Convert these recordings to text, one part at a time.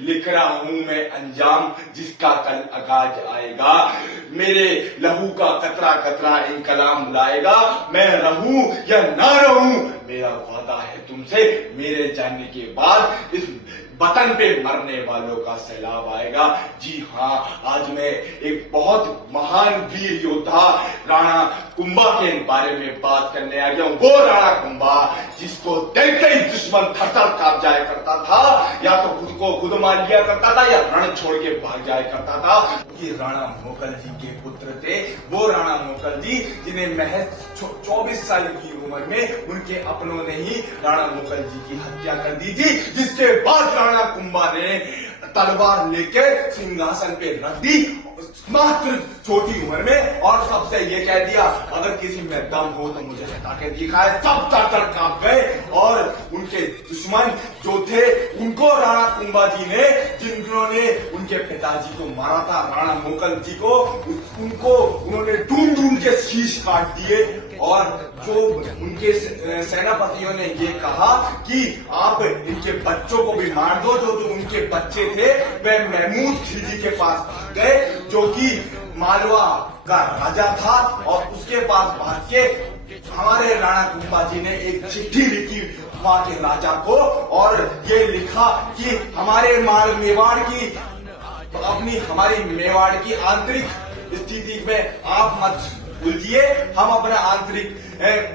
लिख रहा हूं मैं अंजाम जिसका कल आगाज आएगा। मेरे लहू का कतरा कतरा इन कलाम लाएगा। मैं रहूं या ना रहूं मेरा वादा है तुमसे, मेरे जाने के बाद इस वतन पे मरने वालों का सैलाब आएगा। जी हाँ, आज मैं एक बहुत महान वीर योद्धा राणा कुंभा के बारे में बात करने आ गया हूं। वो राणा कुंभा जिसको देखते ही दुश्मन थर-थर कांप जाया करता था, या तो खुद को खुद मार लिया करता था या रण छोड़ के भाग जाया करता था। ये राणा मोकल जी के पुत्र थे। वो राणा मोकल जी जिन्हें महज 24 साल की उम्र में उनके अपनों ने ही राणा मोकल जी की हत्या कर दी थी, जिसके बाद राणा कुंभा ने तलवार लेके सिंहासन पे रख दी मात्र छोटी उम्र में, और सबसे ये कह दिया अगर किसी में दम हो तो मुझे हटा के दिखाए। सब तर कांप गए और उनके दुश्मन जो थे उनको राणा कुंभा जी ने, जिन्होंने उनके पिताजी को मारा था राणा मोकल जी को, उनको उन्होंने ढूंढ ढूंढ के शीश काट दिए। और जो उनके सेनापतियों ने ये कहा कि आप इनके बच्चों को भी मार दो। जो उनके बच्चे थे वे महमूद खिलजी के पास गए, जो कि मालवा का राजा था, और उसके पास भाग के हमारे राणा कुंभा जी ने एक चिट्ठी लिखी वहां के राजा को, और ये लिखा कि हमारे मेवाड़ की हमारी मेवाड़ की आंतरिक स्थिति में आप मत उलझिए, हम अपना आंतरिक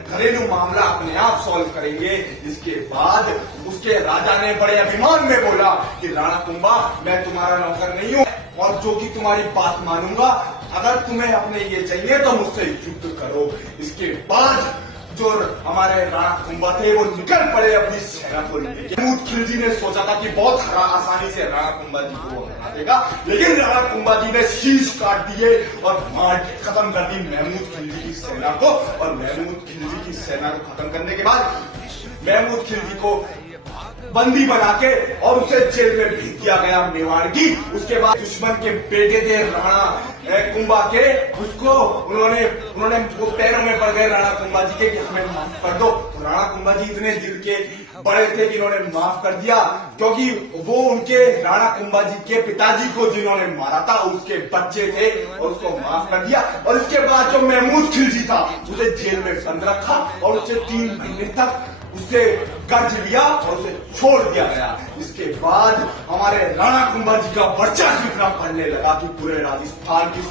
घरेलू मामला अपने आप सॉल्व करेंगे। इसके बाद उसके राजा ने बड़े अभिमान में बोला कि राणा कुंभा मैं तुम्हारा नौकर नहीं हूं, और जो कि तुम्हारी बात मानूंगा, अगर तुम्हें अपने ये चाहिए तो मुझसे युद्ध करो। इसके बाद जो हमारे राणा कुंभा थे वो निकल पड़े अपनी सेना को लेकर। महमूद खिलजी ने सोचा था कि बहुत आसानी से राणा कुंभा जी को हरा देगा, लेकिन राणा कुंभा जी ने शीश काट दिए और मार खत्म कर दी महमूद खिलजी की सेना को। और महमूद खिलजी की सेना को खत्म करने के बाद महमूद खिलजी को बंदी बना के और उसे जेल में भेज दिया गया मेवाड़ की। उसके बाद दुश्मन के बेटे थे राणा कुंभा के, उसको उन्होंने वो पैरों में पड़ गए राणा कुंभा जी के कि हमें माफ कर दो। तो राणा कुंभा जी इतने दिल के बड़े थे कि उन्होंने माफ कर दिया, क्योंकि वो उनके राणा कुंभा जी के पिताजी को जिन्होंने मारा था उसके बच्चे थे, और उसको माफ कर दिया। और इसके बाद जो महमूद खिलजी था उसे जेल में बंद रखा और उसे 3 महीने तक उससे कर्ज लिया और उसे छोड़ दिया गया। इसके बाद हमारे राणा कुंभा जी का वर्चस्व इतना बढ़ने लगा कि पूरे राजस्थान की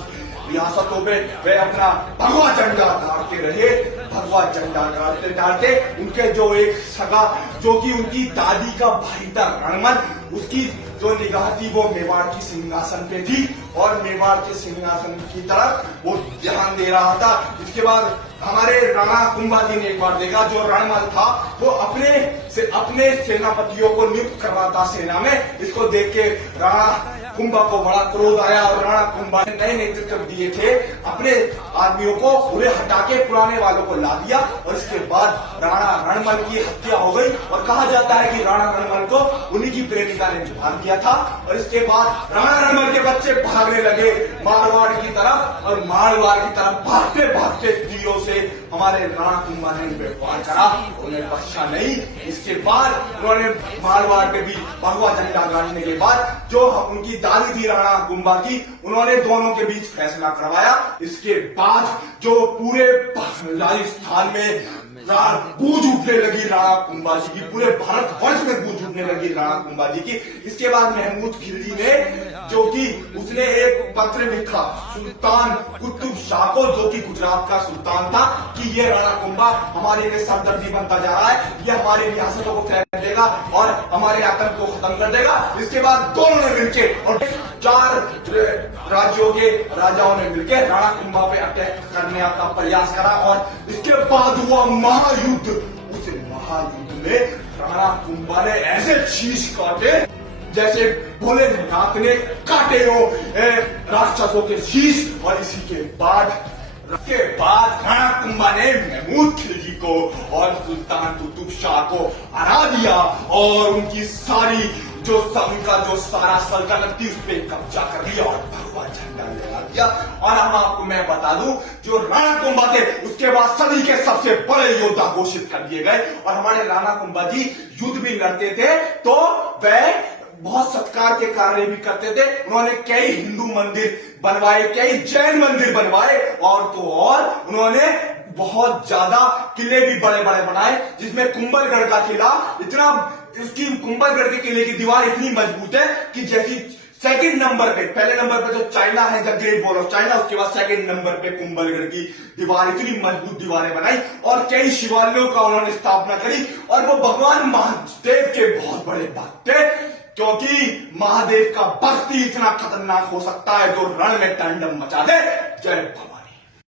रियासतों में वे अपना भगवा झंडा गाड़ते रहे। भगवा झंडा गाड़ते उनके जो एक सगा, जो कि उनकी दादी का भाई था रणमल, उसकी जो निगाह थी वो मेवाड़ की सिंहासन पे थी, और मेवाड़ के सिंहासन की तरफ वो ध्यान दे रहा था। इसके बाद हमारे राणा कुंभा जी ने एक बार देखा जो रणमल था वो अपने सेनापतियों को नियुक्त करवाता सेना में। इसको देख के राणा कुंभा को बड़ा क्रोध आया, और राणा कुंभा ने नए नेतृत्व दिए थे अपने आदमियों को, उन्हें हटा के पुराने वालों को ला दिया। और इसके बाद राणा रणमल की हत्या हो गई, और कहा जाता है कि राणा रणमल को उन्हीं की प्रेमिका ने मार दिया था। और इसके बाद राणा रणमल के बच्चे भागने लगे मारवाड़ की तरफ, और मारवाड़ की तरफ भागते भागते तीरों से हमारे राणा कुंभा ने उन पर वार करा, उन्हें बख्शा नहीं। इसके बाद उन्होंने मारवाड़ पे भी भगवा झंडा गाड़ने के बाद जो उनकी दादी थी राणा कुंभा की, उन्होंने दोनों के बीच फैसला करवाया। इसके बाद जो पूरे राजस्थान में गूंज उठने लगी राणा कुंभा जी की, पूरे भारत वर्ष में गूंज उठने लगी राणा कुंभा जी की। इसके बाद महमूद खिलजी ने, जो कि उसने एक पत्र लिखा सुल्तान कुतुब शाह को, जो कि गुजरात का सुल्तान था, कि ये राणा कुंभा हमारे लिए सरदर्दी बनता जा रहा है, ये हमारी रियासतों को फैल देगा और हमारे आतंक को खत्म कर देगा। इसके बाद दोनों ने मिलकर और 4 राज्यों के राजाओं ने मिलकर राणा कुंभा पे अटैक करने का प्रयास करा, और इसके बाद हुआ महायुद्ध। उस महायुद्ध में राणा कुंभा ने ऐसे शीश काटे जैसे भोलेनाथ ने काटे हो राक्षसों के शीश। और इसी के बाद राणा कुंभा ने महमूद खिलजी को और सुल्तान कुतुब शाह को हरा दिया, और उनकी सारी उनका जो सारा सल्तनत थी उस पर कब्जा कर लिया और भगवा झंडा लगा दिया। और हम आपको मैं बता दूं, जो राणा कुंभा थे उसके बाद सदी के सबसे बड़े योद्धा घोषित कर दिए गए। और हमारे राणा कुंभा जी युद्ध भी लड़ते थे तो वह बहुत संस्कार के कार्य भी करते थे। उन्होंने कई हिंदू मंदिर बनवाए, कई जैन मंदिर बनवाए, और तो और उन्होंने बहुत ज्यादा किले भी बड़े बड़े बनाए, जिसमें कुंभलगढ़ का किला इतना, उसकी कुंभलगढ़ के किले की दीवार इतनी मजबूत है कि जैसी सेकंड नंबर पे, पहले नंबर पे तो चाइना है, the great wall of China, उसके बाद सेकंड नंबर पे कुंभलगढ़ की दीवार, इतनी मजबूत दीवारें बनाई, और कई शिवालयों का उन्होंने स्थापना करी। और वो भगवान महादेव के बहुत बड़े भक्त थे, क्योंकि महादेव का भक्ति इतना खतरनाक हो सकता है जो रण में तांडव मचा दे। जय भगवान।